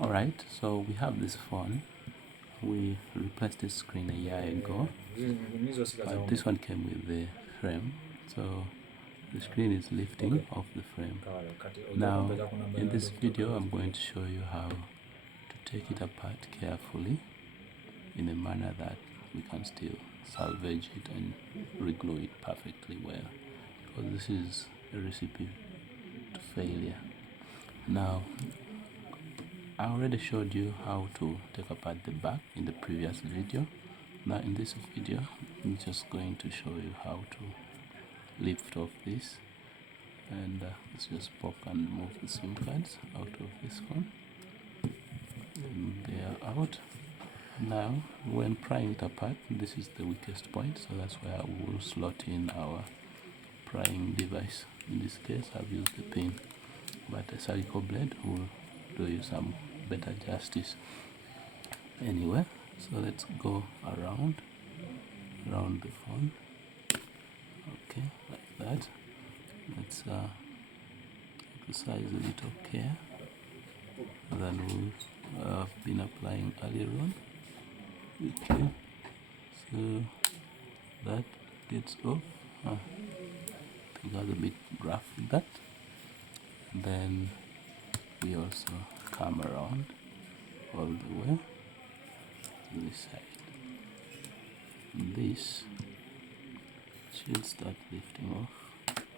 Alright, so we have this phone. We replaced this screen a year ago, but this one came with the frame, so the screen is lifting off the frame. Now in this video I'm going to show you how to take it apart carefully in a manner that we can still salvage it and reglue it perfectly well, because this is a recipe to failure. Now I already showed you how to take apart the back in the previous video. Now in this video I'm just going to show you how to lift off this, and let's just pop and remove the SIM cards out of this one, and they are out. Now when prying it apart, this is the weakest point, so that's where we will slot in our prying device. In this case I've used the pin, but a surgical blade will do you some better justice. Anyway, so let's go around the phone. Okay, like that. Let's exercise a little care than we've been applying earlier on. Okay, so that gets off. I think I was a bit rough with that. And then we also come around all the way to this side. And this should start lifting off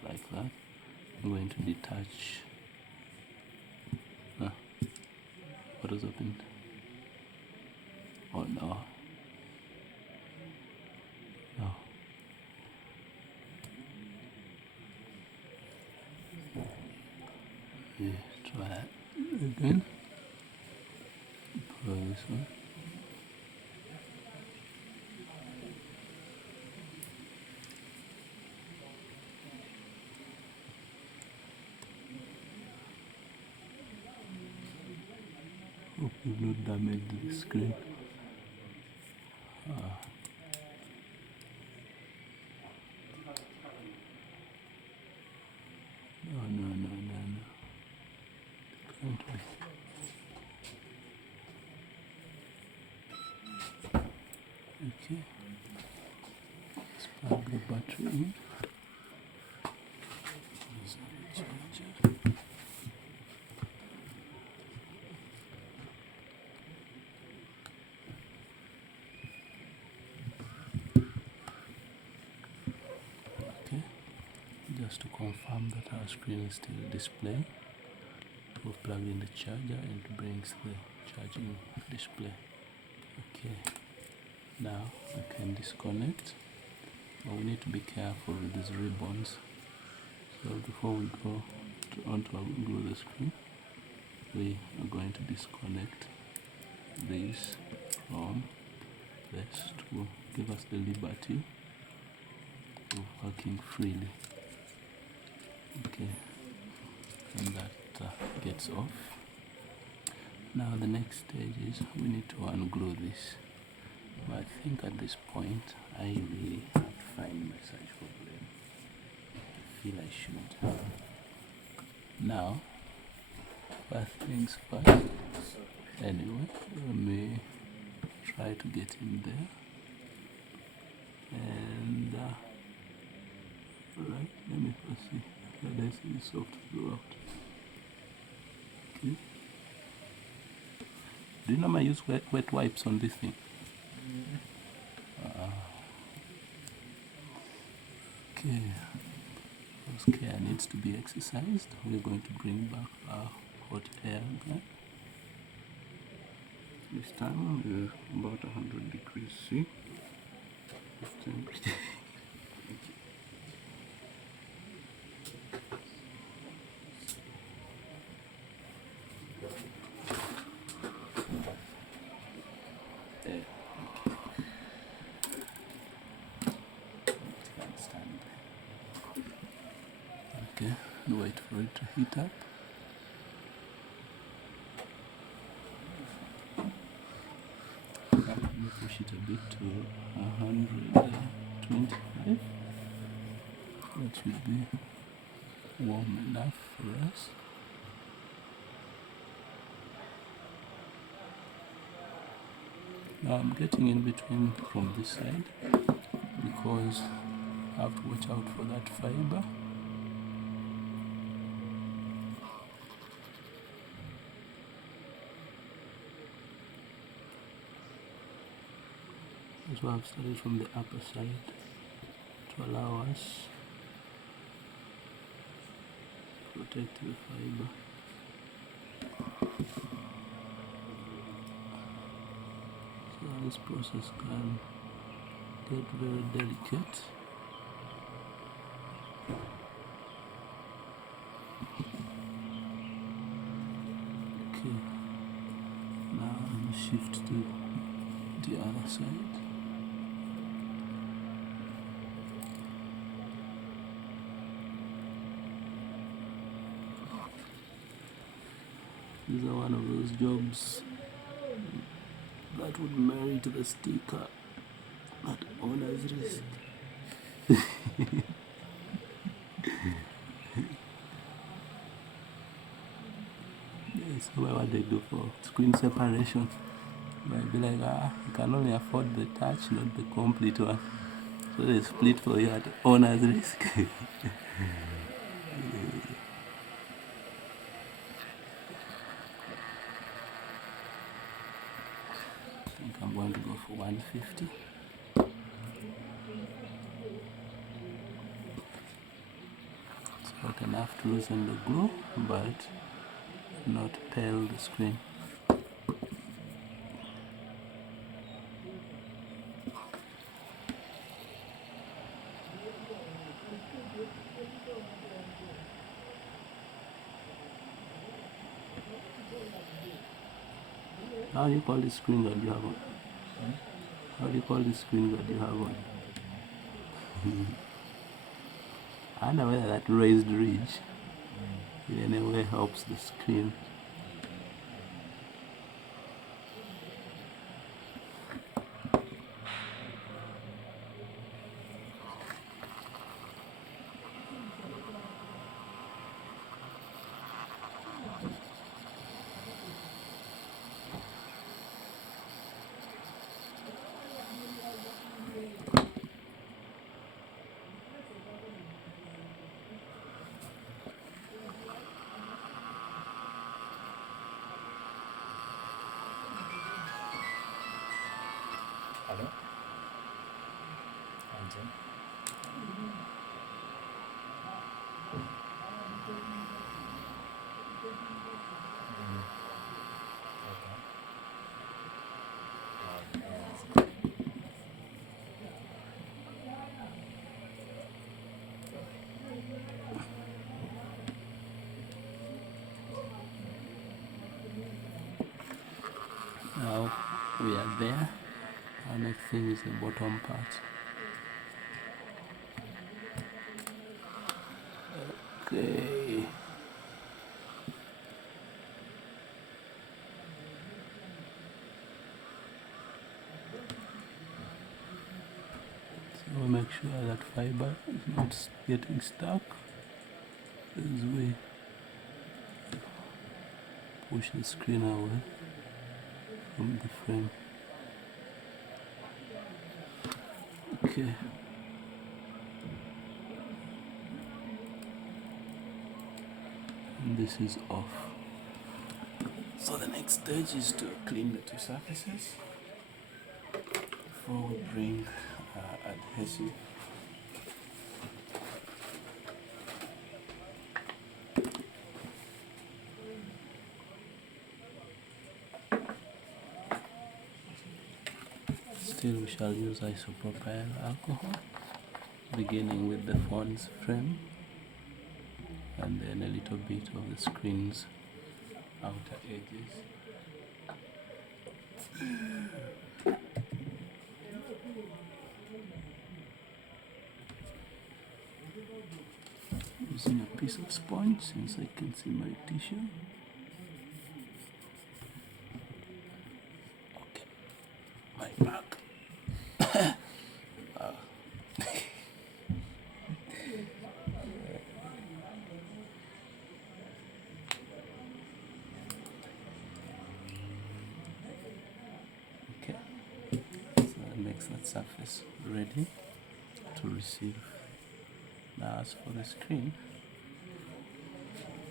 like that. I'm going to detach. What has happened? Oh no. No. Yeah, try it again. Pull this one. Hope you've not damaged the screen. No. Can't be. Okay. Let's plug the battery in. There's a charger. Okay. Just to confirm that our screen is still displaying, we've plugged in the charger and it brings the charging display. Okay. Now I can disconnect, but we need to be careful with these ribbons. So before we go on to glue the screen, we are going to disconnect these from this to give us the liberty of working freely. Okay, and that gets off. Now the next stage is we need to unglue this. But I think at this point I really have to find my surgical blade. I feel I should. Now, first things first. Anyway, let me try to get in there. And alright, let me first see. Let us see soft throughout. Okay. Do you know I use wet wipes on this thing? Okay, because care needs to be exercised. We're going to bring back our hot air gun. This time we're about 100 degrees C of temperature. Okay, wait for it to heat up. Let me push it a bit to 125. That should be warm enough for us. Now I'm getting in between from this side because I have to watch out for that fiber. So I've started from the upper side to allow us to protect the fiber. So this process can get very delicate. Okay, now I'll shift to the other side. These are one of those jobs that would merit the sticker at owner's risk. Yes, what they do for screen separation. Might be like, you can only afford the touch, not the complete one. So they split for you at owner's risk. I think I'm going to go for 150. So I can have to loosen the glue, but not peel the screen. How do you call this screen that you have on? How do you call this screen that you have on? I wonder whether that raised ridge in any way helps the screen. Hello? Angel? Now we are there. Our next thing is the bottom part. Okay. So make sure that fiber is not getting stuck as we push the screen away from the frame. Okay. And this is off. So the next stage is to clean the two surfaces before we bring adhesive. Still we shall use isopropyl alcohol, beginning with the phone's frame and then a little bit of the screen's outer edges. Using a piece of sponge since I can see my tissue. Okay, my back. Wow. Okay, makes that surface ready to receive. Now as for the screen,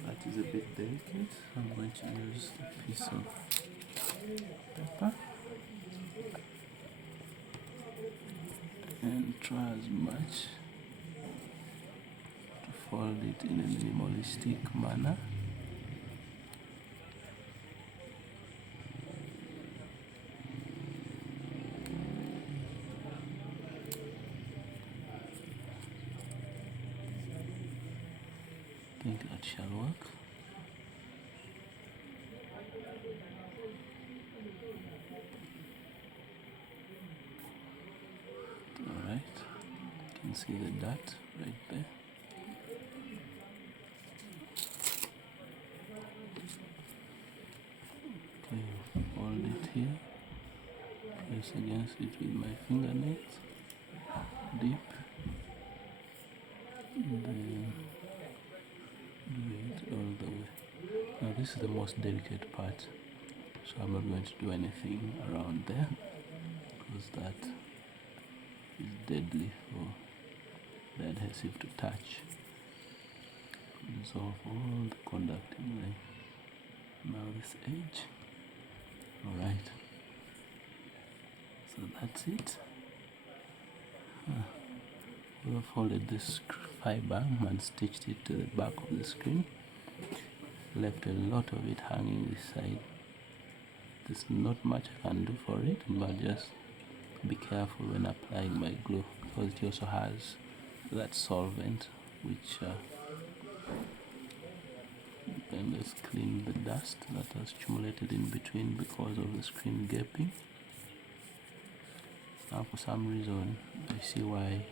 that is a bit delicate. I'm going to use a piece of paper and try as much to fold it in a minimalistic manner. I think that shall work. Alright, you can see the dot right there. Okay, hold it here, press against it with my fingernails, dip, and then do it all the way. Now this is the most delicate part, so I'm not going to do anything around there because that is deadly for the adhesive to touch. Dissolve all the conducting line. Now this edge. Alright, so that's it. We have folded this fiber and stitched it to the back of the screen. Left a lot of it hanging this side. There's not much I can do for it, but just be careful when applying my glue because it also has that solvent which can just clean the dust that has accumulated in between because of the screen gaping. Now for some reason I see why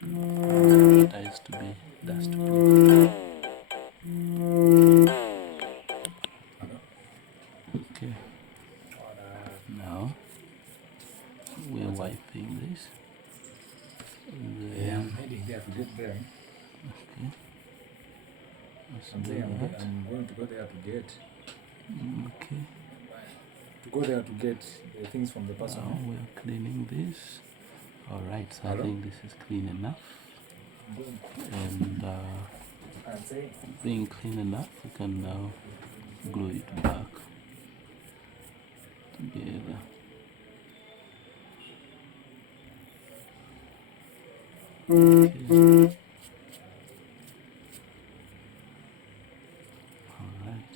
it has to be dust proof. Okay, now we're wiping this. Yeah, I'm heading there to get there. Okay. I'm going to go there to get. Okay. To go there to get the things from the person. Now we're cleaning this. Alright, so Hello? I think this is clean enough. And being clean enough, we can now glue it back together. Okay. Alright.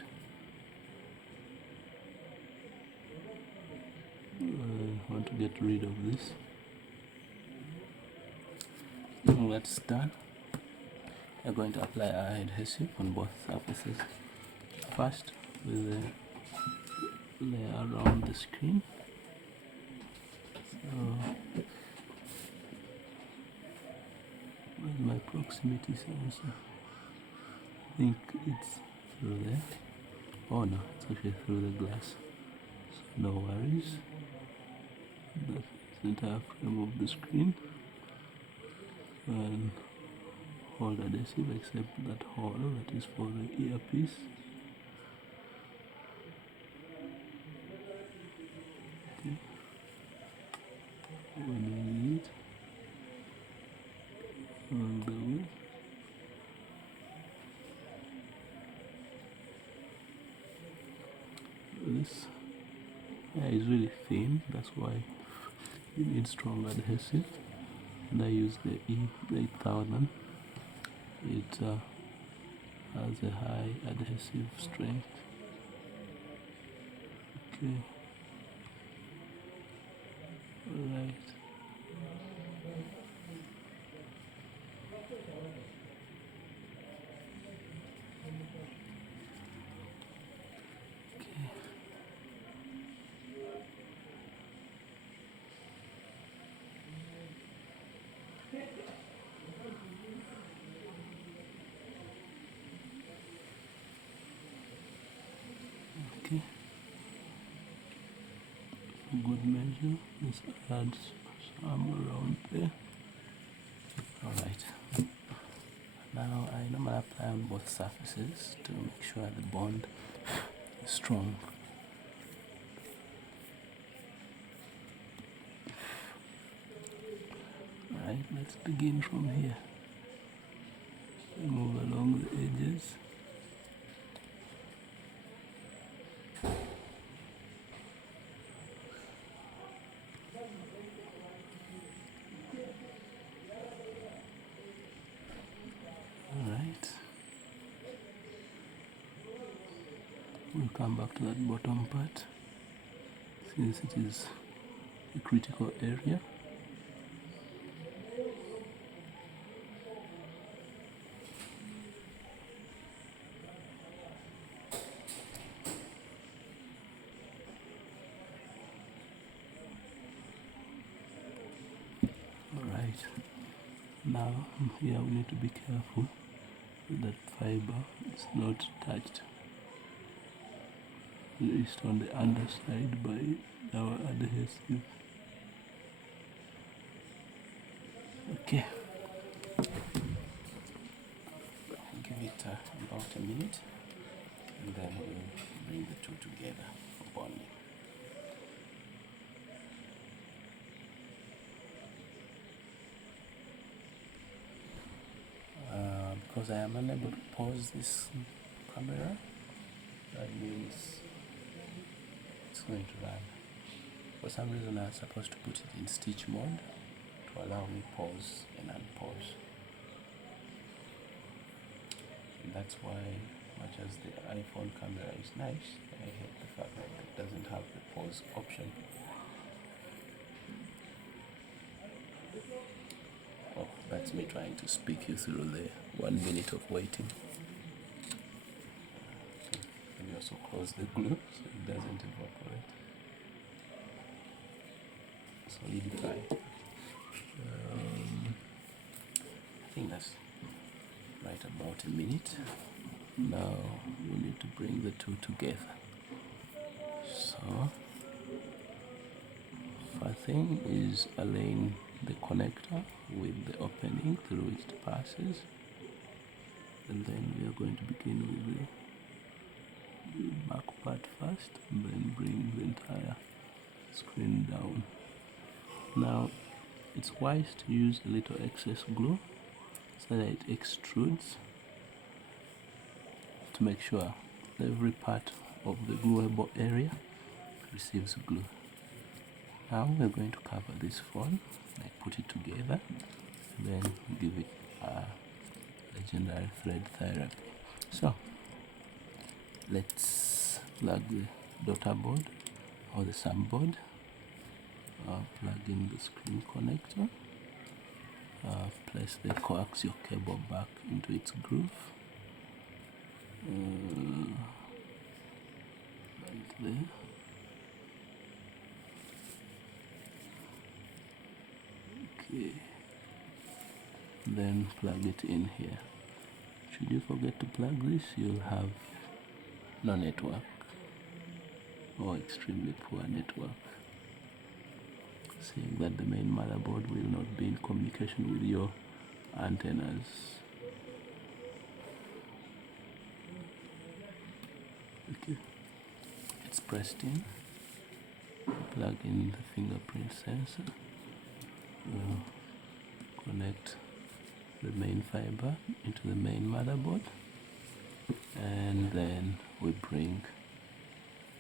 I want to get rid of this. Now that's done. We're going to apply our adhesive on both surfaces. First with the layer around the screen. So where's my proximity sensor? I think it's through there. Oh no, it's actually through the glass. So no worries. That's the entire frame of the screen. And hold adhesive except that hole that is for the earpiece. Okay. We're doing it all the way. This is really thin, that's why you need strong adhesive. And I use the E8000. It has a high adhesive strength. Okay. Alright. Okay. Okay. For good measure, let's add some around there. Alright. Now I normally apply on both surfaces to make sure the bond is strong. Right, let's begin from here. Move along the edges. Alright. We'll come back to that bottom part since it is a critical area. Alright, now here we need to be careful that fiber is not touched, at least on the underside, by our adhesive. Okay, give it about a minute and then we'll bring the two together for bonding. Because I am unable to pause this camera, that means it's going to run. For some reason I was supposed to put it in stitch mode to allow me pause and unpause. And that's why, much as the iPhone camera is nice, I hate the fact that it doesn't have the pause option. Oh, that's me trying to speak you through the 1 minute of waiting. Okay. Let me also close the glue so it doesn't evaporate. Solidify. I think that's right about a minute. Now we need to bring the two together. So, first thing is align the connector with the opening through which it passes, and then we are going to begin with the back part first and then bring the entire screen down. Now it's wise to use a little excess glue so that it extrudes, to make sure every part of the glueable area receives glue. Now we're going to cover this phone, like put it together, and then give it a legendary thread therapy. So let's plug the daughter board or the sum board, plug in the screen connector, place the coaxial cable back into its groove, right there. Okay, then plug it in here. Should you forget to plug this, you'll have no network or extremely poor network, saying that the main motherboard will not be in communication with your antennas. Okay, it's pressed in. Plug in the fingerprint sensor. Connect the main fiber into the main motherboard, and then we bring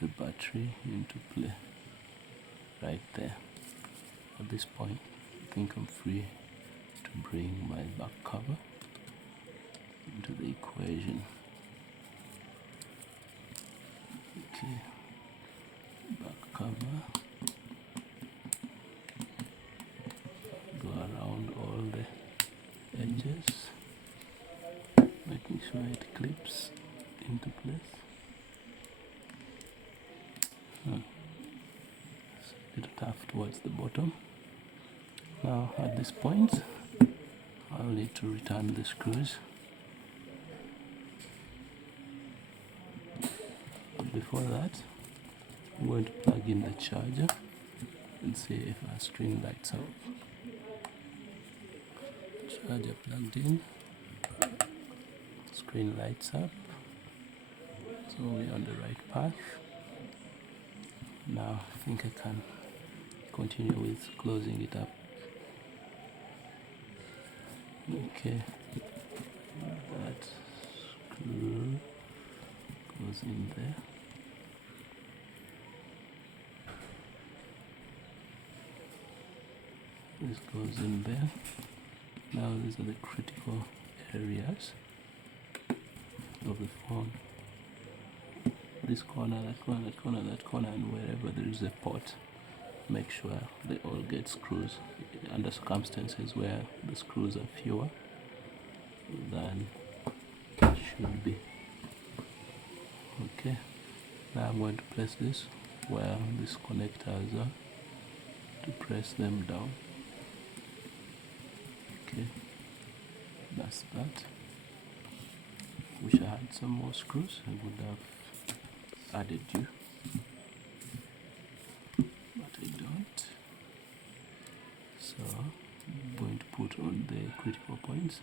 the battery into play right there. At this point, I think I'm free to bring my back cover into the equation. Okay, back cover. Go around all the edges, making sure it clips into place. It's a little tough towards the bottom. Now at this point, I'll need to return the screws. But before that, I'm going to plug in the charger and see if our screen lights up. Charger plugged in, screen lights up, so we're on the right path. Now I think I can continue with closing it up. Okay, that screw goes in there. This goes in there. Now these are the critical areas of the phone. This corner, that corner, that corner, that corner, and wherever there is a port, make sure they all get screws. Under circumstances where the screws are fewer than should be. Okay, now I'm going to place this where these connectors are to press them down. Okay, that's that. Wish I had some more screws. I would have added you, but I don't. So I'm going to put on the critical points.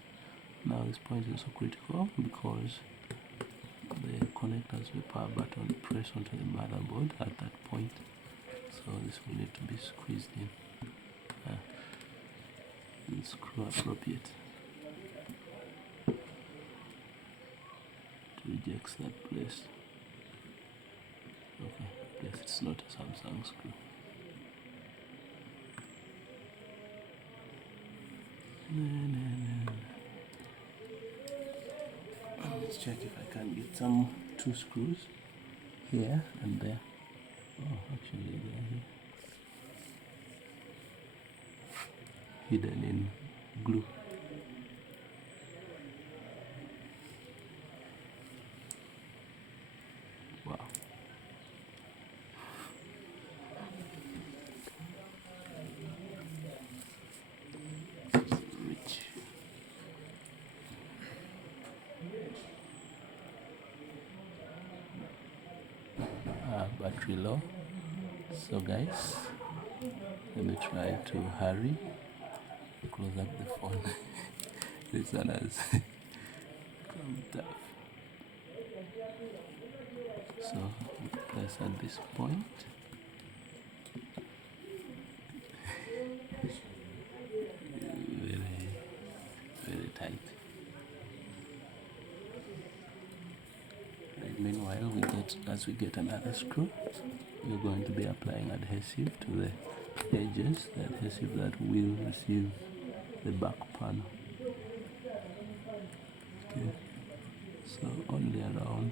Now this point is also critical because the connectors the power button press onto the motherboard at that point. So this will need to be squeezed in and screw appropriate to reject that place. Okay, I guess it's not a Samsung screw. Let's check if I can get some 2 screws here and there. Oh, actually they're hidden in glue. Wow. Rich. Battery low. So guys, let me try to hurry, close up the phone. This one has come tough. So press at this point. Very tight. And meanwhile, as we get another screw, we're going to be applying adhesive to the edges, the adhesive that will receive the back panel. Okay, so only around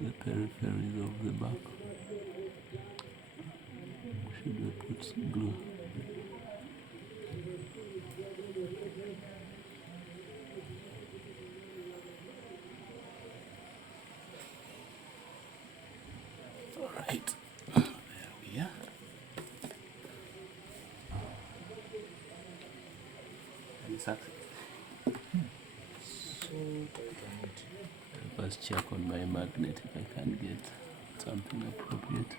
the peripheries of the back should we put glue. Alright, there we are. Any success? So First check on my magnet if I can get something appropriate.